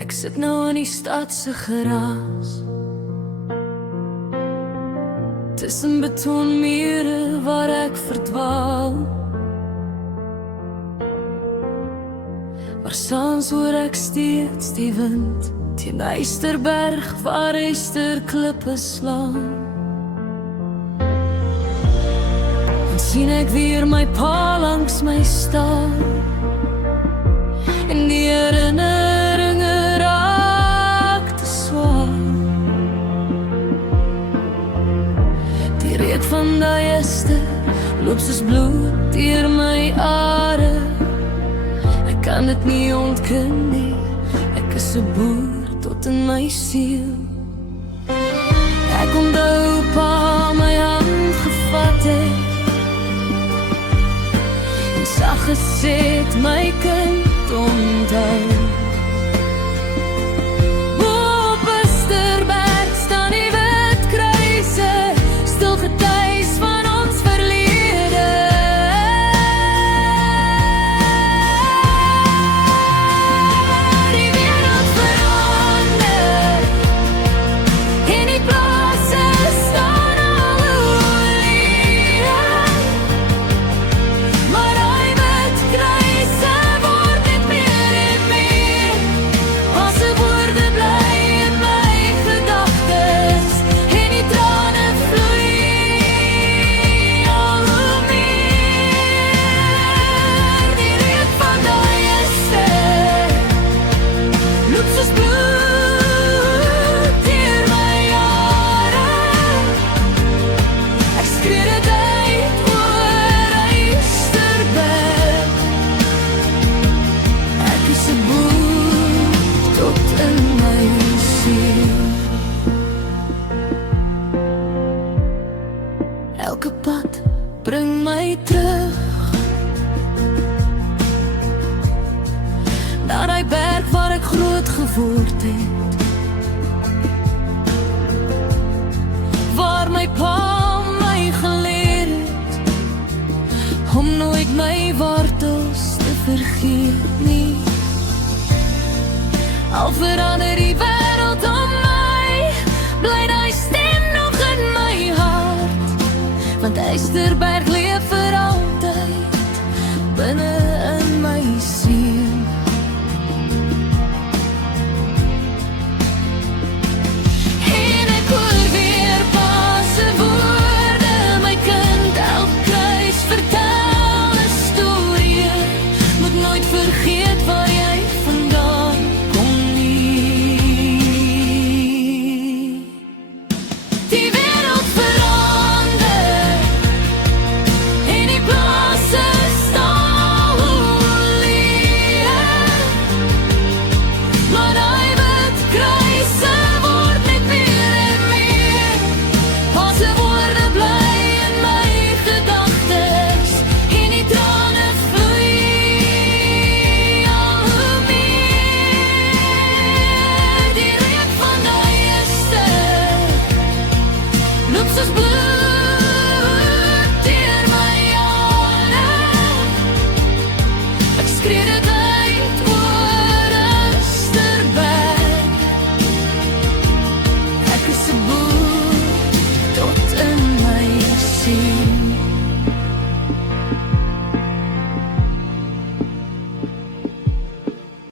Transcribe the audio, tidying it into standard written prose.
Ek sit nou in die stadse geraas, tussen betonmure waar ek verdwaal. Maar saans hoor ek steeds die wind teen die Eysterberg waar Eysterklippe slaan. En sien ek weer my pa langs my staan, en die herinneringe raak te swaar. Die reuk van die Eyster loop soos bloed deur my are. Ek kan dit nie ontken nie, ek is 'n boer tot in my siel. Ek onthou pa my hand gevat het en sag gesê, my kind, onthou. Bo op Eysterberg staan die wit kruise, stil getuig van ons verlede. Die wêreld verander en die plase staan al olie. Maar hy wit kruise word net meer en meer, als die woorde bly in my gedagtes en die trane vloei al hoe meer. Die reuk van die Eyster loop soos bloed deur my jare. Ek skree dit uit oor Eysterberg. Ek is 'n boer tot in my siel. Elke pad bring my terug na die berg waar ek groot geword het, waar my pa my geleer het om nooit my wortels te vergeet nie. Al verander die wêreld om my, bly die stem nog in my hart, want Eysterberg leef vir altyd binne